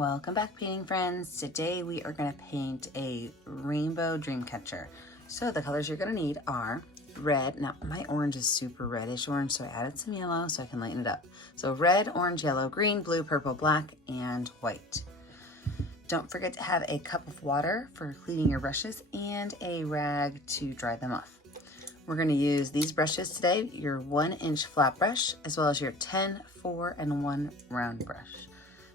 Welcome back, painting friends. Today we are going to paint a rainbow dream catcher. So the colors you're going to need are red. Now my orange is super reddish orange, so I added some yellow so I can lighten it up. So red, orange, yellow, green, blue, purple, black, and white. Don't forget to have a cup of water for cleaning your brushes and a rag to dry them off. We're going to use these brushes today, your 1-inch flat brush, as well as your 10, 4, and 1 round brush.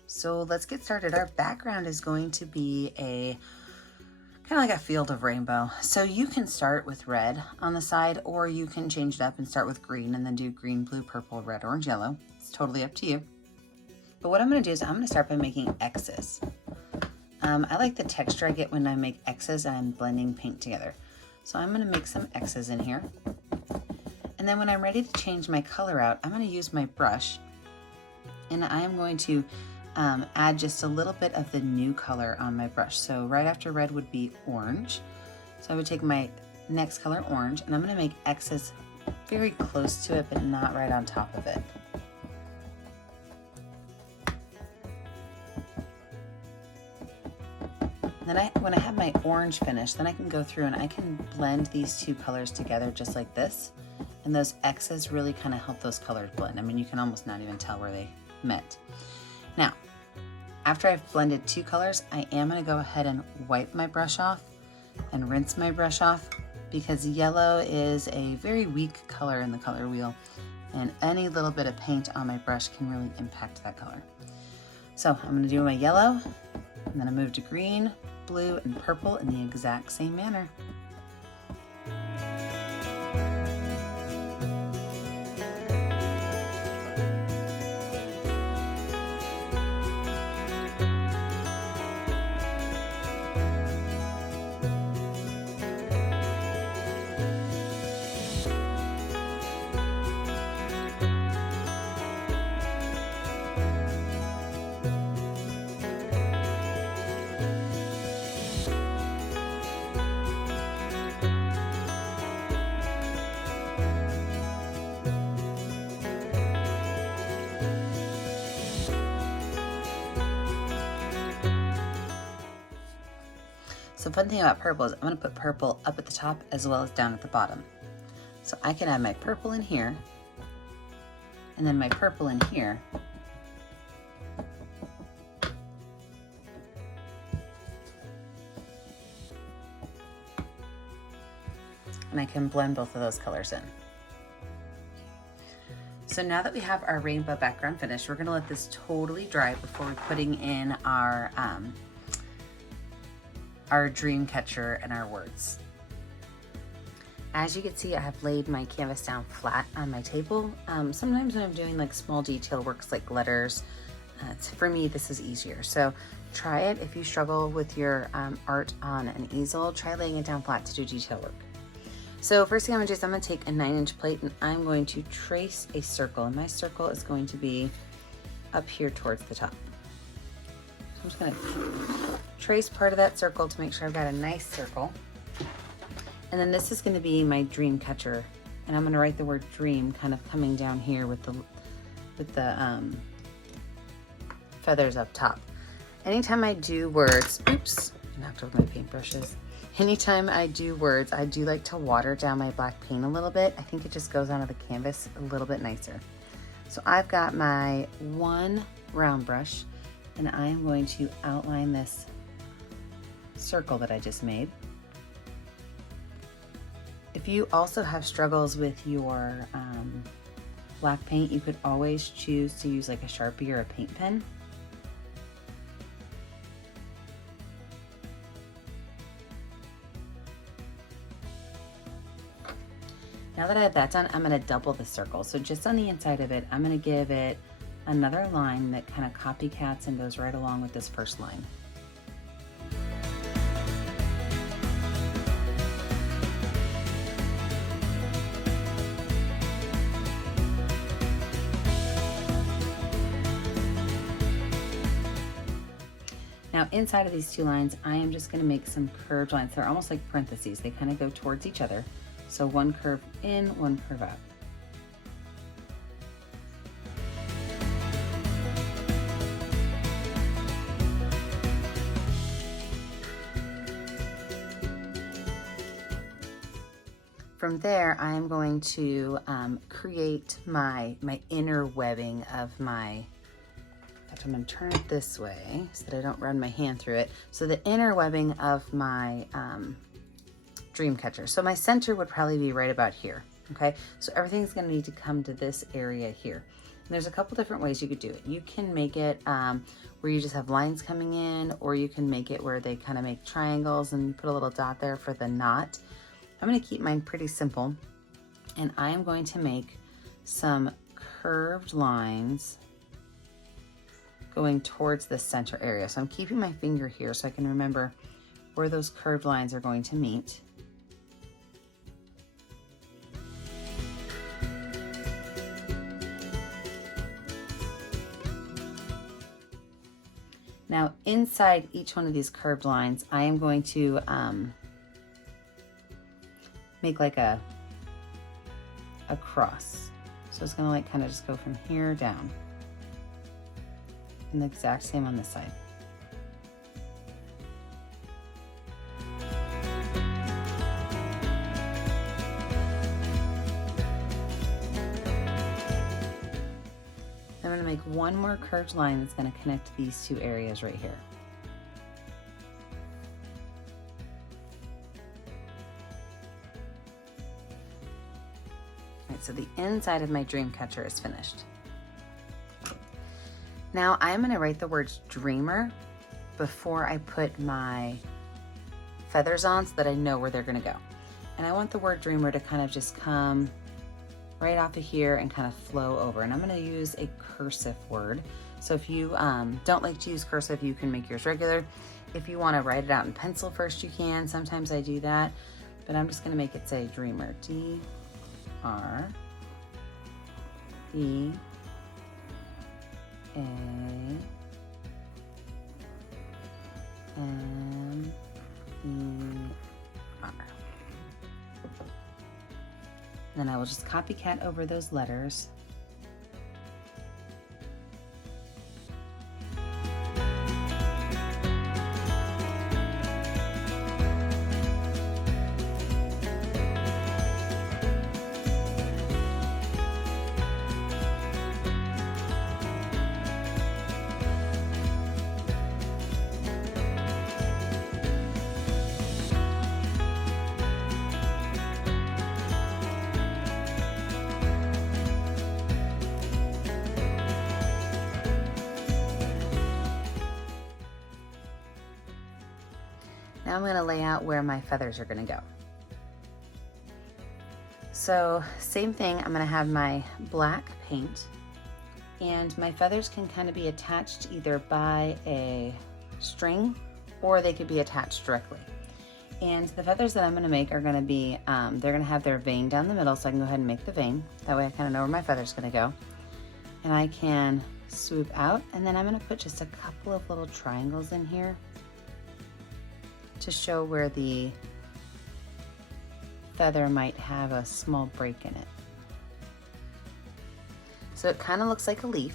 So let's get started. Our background is going to be a kind of like a field of rainbow. So you can start with red on the side, or you can change it up and start with green and then do green, blue, purple, red, orange, yellow. It's totally up to you. But what I'm going to do is I'm going to start by making X's. I like the texture I get when I make X's and I'm blending paint together. So I'm going to make some X's in here. And then when I'm ready to change my color out, I'm going to use my brush and I'm going to add just a little bit of the new color on my brush. So right after red would be orange. So I would take my next color, orange, and I'm going to make X's very close to it, but not right on top of it. And then when I have my orange finished, then I can go through and I can blend these two colors together just like this. And those X's really kind of help those colors blend. I mean, you can almost not even tell where they met. Now, after I've blended two colors, I am going to go ahead and wipe my brush off and rinse my brush off, because yellow is a very weak color in the color wheel, and any little bit of paint on my brush can really impact that color. So I'm going to do my yellow, and then I move to green, blue, and purple in the exact same manner. So fun thing about purple is I'm going to put purple up at the top as well as down at the bottom. So I can add my purple in here, and then my purple in here. And I can blend both of those colors in. So now that we have our rainbow background finished, we're going to let this totally dry before we're putting in our dream catcher and our words. As you can see, I have laid my canvas down flat on my table. Sometimes when I'm doing like small detail works like letters, for me this is easier. So try it. If you struggle with your art on an easel, try laying it down flat to do detail work. So first thing I'm going to do is I'm going to take a 9-inch plate and I'm going to trace a circle, and my circle is going to be up here towards the top. So I'm just going to trace part of that circle to make sure I've got a nice circle. And then this is going to be my dream catcher, and I'm going to write the word dream kind of coming down here with the feathers up top. Anytime I do words, oops, I knocked over my paintbrushes. Anytime I do words, I do like to water down my black paint a little bit. I think it just goes onto the canvas a little bit nicer. So I've got my 1 round brush, and I am going to outline this circle that I just made. If you also have struggles with your black paint, you could always choose to use like a Sharpie or a paint pen. Now that I have that done, I'm going to double the circle. So just on the inside of it, I'm going to give it another line that kind of copycats and goes right along with this first line. Now inside of these two lines, I am just going to make some curved lines. They're almost like parentheses. They kind of go towards each other. So one curve in, one curve out. From there, I'm going to create my inner webbing of my, I'm going to turn it this way so that I don't run my hand through it. So the inner webbing of my dream catcher. So my center would probably be right about here. Okay, so everything's going to need to come to this area here. And there's a couple different ways you could do it. You can make it where you just have lines coming in, or you can make it where they kind of make triangles and put a little dot there for the knot. I'm going to keep mine pretty simple, and I am going to make some curved lines going towards the center area. So I'm keeping my finger here so I can remember where those curved lines are going to meet. Now inside each one of these curved lines, I am going to make like a cross. So it's gonna like kind of just go from here down. And the exact same on this side. I'm going to make one more curved line that's going to connect these two areas right here. All right, so the inside of my dream catcher is finished. Now I'm going to write the words dreamer before I put my feathers on so that I know where they're going to go. And I want the word dreamer to kind of just come right off of here and kind of flow over. And I'm going to use a cursive word. So if you don't like to use cursive, you can make yours regular. If you want to write it out in pencil first, you can. Sometimes I do that, but I'm just going to make it say dreamer. D-R-E-A-M-E-R. Then I will just copycat over those letters. Now I'm going to lay out where my feathers are going to go. So same thing, I'm going to have my black paint, and my feathers can kind of be attached either by a string or they could be attached directly. And the feathers that I'm going to make are going to be, they're going to have their vein down the middle, so I can go ahead and make the vein. That way I kind of know where my feather's going to go. And I can swoop out, and then I'm going to put just a couple of little triangles in here to show where the feather might have a small break in it. So it kind of looks like a leaf,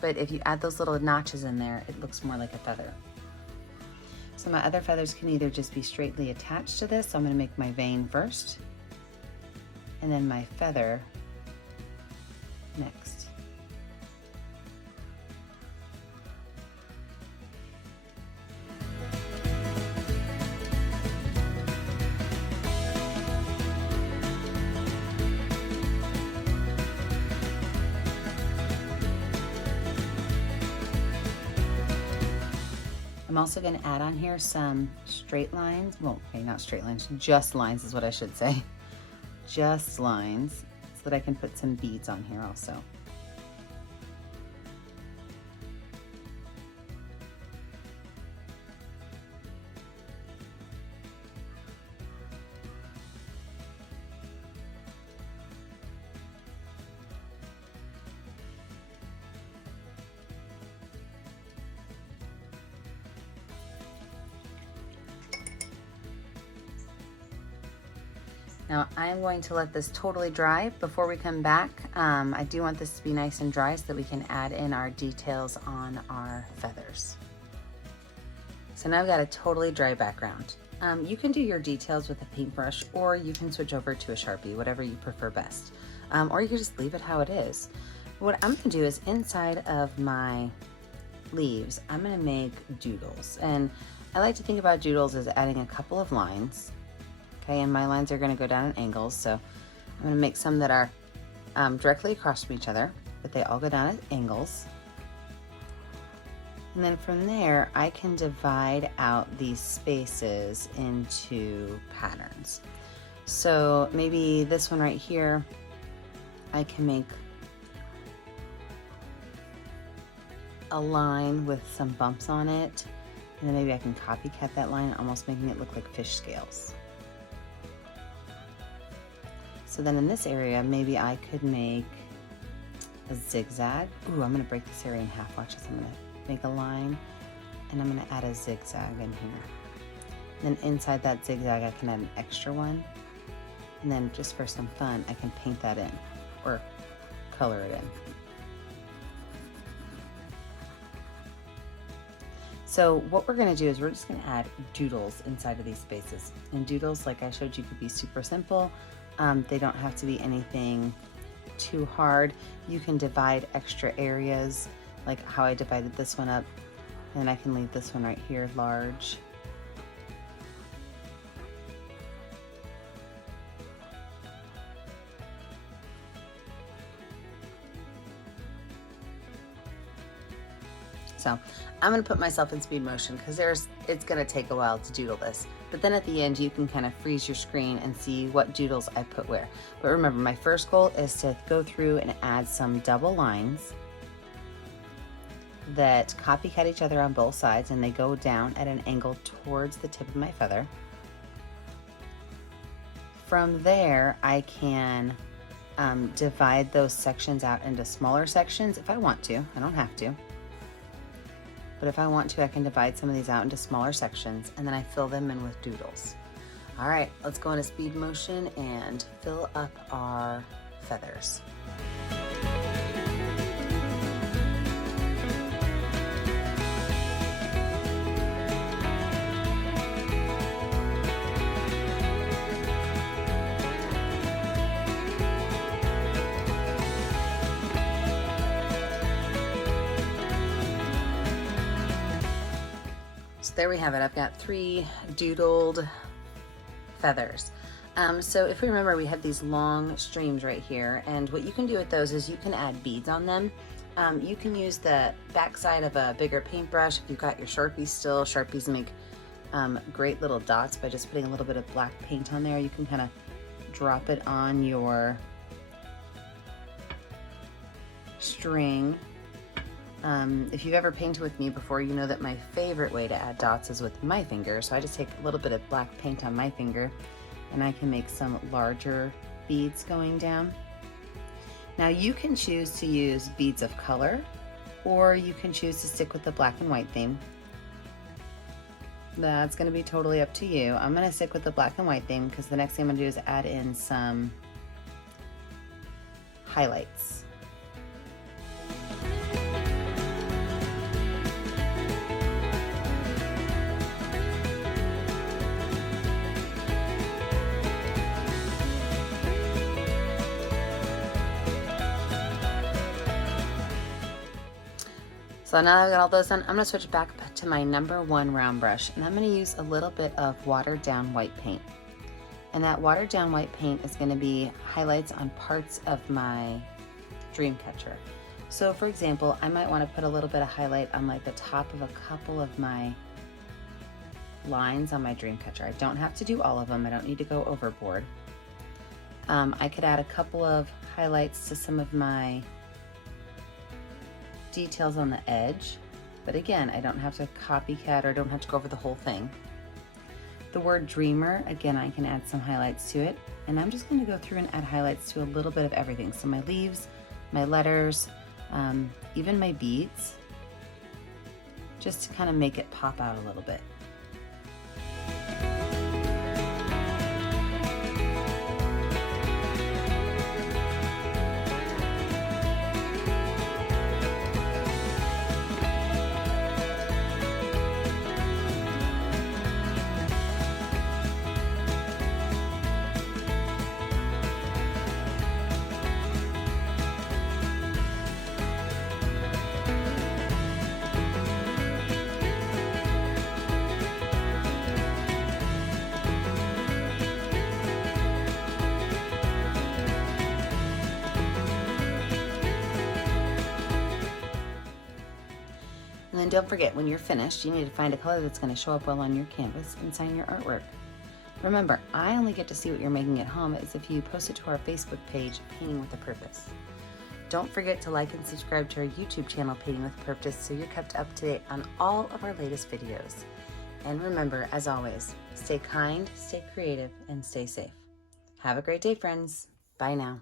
but if you add those little notches in there, it looks more like a feather. So my other feathers can either just be straightly attached to this, so I'm going to make my vein first, and then my feather next. I'm also going to add on here some straight lines. Well, okay, not straight lines, just lines is what I should say. Just lines, so that I can put some beads on here also. Now I'm going to let this totally dry before we come back. I do want this to be nice and dry so that we can add in our details on our feathers. So now I've got a totally dry background. You can do your details with a paintbrush, or you can switch over to a Sharpie, whatever you prefer best. Or you can just leave it how it is. What I'm gonna do is inside of my leaves, I'm gonna make doodles. And I like to think about doodles as adding a couple of lines. Okay, and my lines are gonna go down at angles, so I'm gonna make some that are directly across from each other, but they all go down at angles. And then from there, I can divide out these spaces into patterns. So maybe this one right here, I can make a line with some bumps on it. And then maybe I can copycat that line, almost making it look like fish scales. So then in this area, maybe I could make a zigzag. Ooh, I'm gonna break this area in half. Watch this, I'm gonna make a line, and I'm gonna add a zigzag in here. Then inside that zigzag, I can add an extra one. And then just for some fun, I can paint that in, or color it in. So what we're gonna do is we're just gonna add doodles inside of these spaces. And doodles, like I showed you, could be super simple. They don't have to be anything too hard. You can divide extra areas, like how I divided this one up, and I can leave this one right here large. So I'm gonna put myself in speed motion because it's gonna take a while to doodle this. But then at the end, you can kind of freeze your screen and see what doodles I put where. But remember, my first goal is to go through and add some double lines that copycat each other on both sides, and they go down at an angle towards the tip of my feather. From there, I can divide those sections out into smaller sections if I want to. I don't have to. But if I want to, I can divide some of these out into smaller sections, and then I fill them in with doodles. All right, let's go into speed motion and fill up our feathers. So there we have it. I've got 3 doodled feathers. So if we remember, we had these long streams right here, and what you can do with those is you can add beads on them. You can use the backside of a bigger paintbrush. If you've got your Sharpies still, Sharpies make great little dots by just putting a little bit of black paint on there. You can kind of drop it on your string. If you've ever painted with me before, you know that my favorite way to add dots is with my finger. So I just take a little bit of black paint on my finger, and I can make some larger beads going down. Now you can choose to use beads of color, or you can choose to stick with the black and white theme. That's going to be totally up to you. I'm going to stick with the black and white theme because the next thing I'm going to do is add in some highlights. So now that I've got all those done, I'm gonna switch back to my #1 round brush, and I'm gonna use a little bit of watered down white paint. And that watered down white paint is gonna be highlights on parts of my dream catcher. So for example, I might wanna put a little bit of highlight on like the top of a couple of my lines on my dream catcher. I don't have to do all of them. I don't need to go overboard. I could add a couple of highlights to some of my details on the edge, but again, I don't have to copycat, or I don't have to go over the whole thing. The word dreamer, again, I can add some highlights to it, and I'm just going to go through and add highlights to a little bit of everything. So my leaves, my letters, even my beads, just to kind of make it pop out a little bit. And don't forget, when you're finished, you need to find a color that's going to show up well on your canvas and sign your artwork. Remember, I only get to see what you're making at home as if you post it to our Facebook page, Painting with a Purpose. Don't forget to like and subscribe to our YouTube channel, Painting with a Purpose, so you're kept up to date on all of our latest videos. And remember, as always, stay kind, stay creative, and stay safe. Have a great day, friends. Bye now.